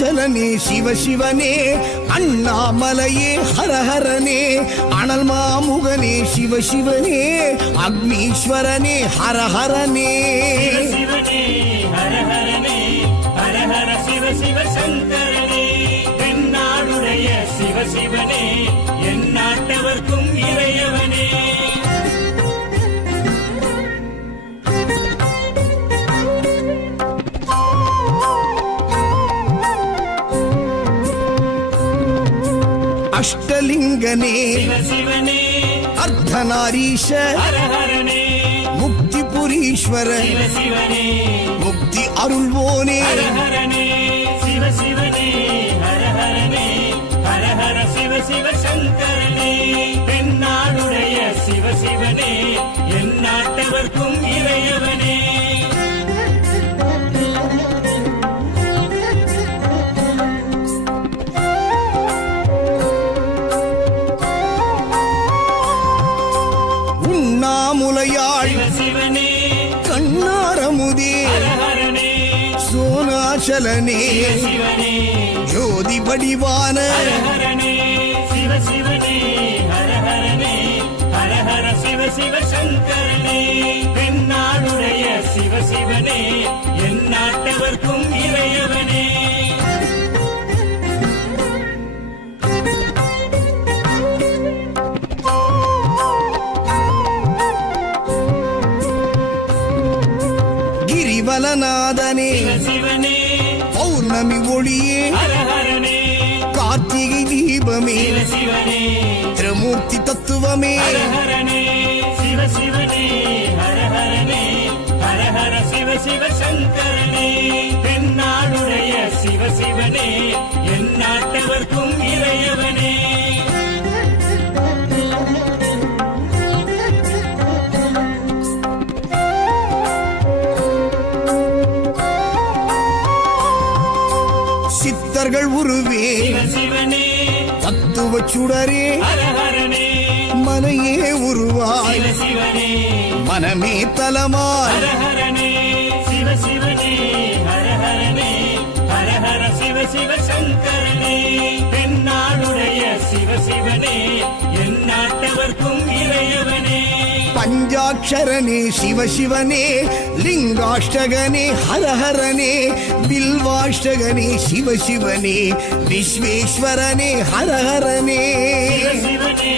அருணாச்சலனே சிவசிவனே அண்ணாமலையே ஹரஹரனே அனல் மாமுகனே சிவசிவனே அக்னீஸ்வரனே ஹரஹரனே சிவனே ஹரஹரனே ஹரஹர சிவ சிவ சங்கரனே தென்னாடுடைய சிவசிவனே என் நாட்டவர்க்கும் இறையவனே அஷ்டலிங்கனே சிவசிவனே அர்த்தநாரீஷ ஹரஹரனே முக்திபுரீஸ்வர சிவசிவனே முக்தி அருள்வோனே ஹரஹரனே சிவசிவனே ஹரஹரனே ஹரஹர சிவ சிவ சங்கரனே தென்னாடுடைய சிவசிவனே என் நாட்டவர்க்கும் இறையவனே உண்ணாமுலையாள் சிவசிவனே கண்ணாரமுதே ஹரஹரனே சோனாச்சலனே சிவசிவனே ஜோதி வடிவான ஹரஹரனே சிவசிவனே ஹரஹரனே ஹரஹர சிவ சிவ சங்கரனே தென்னாடுடைய சிவசிவனே என் நாட்டவர்க்கும் இறையவனே கிரிவலநாதனே சிவசிவனே பௌர்ணமி ஒளியே ஹரஹரனே கார்த்திகை தீபமே சிவசிவனே திரிமூர்த்தி தத்துவமே ஹரஹரனே சிவசிவனே ஹரஹரனே ஹரஹர சிவ சிவ சங்கரனே தென்னாடுடைய சிவசிவனே என் நாட்டவர்க்கும் இறையவனே சித்தர்கள் உருவே சிவசிவனே தத்துவ சுடரே ஹரஹரனே மனையே உருவாய் சிவசிவனே மனமே தலமாய் ஹரஹரனே சிவசிவனே ஹரஹரனே ஹரஹர சிவ சிவ சங்கரனே தென்னாடுடைய சிவசிவனே என் நாட்டவர்க்கும் இறையவனே பஞ்சாட்சரனே சிவசிவனே லிங்காஷ்டகனே ஹரஹரனே பில்வாஷ்டகனே சிவசிவனே விஸ்வேஸ்வரனே ஹரஹரனே சிவசிவனே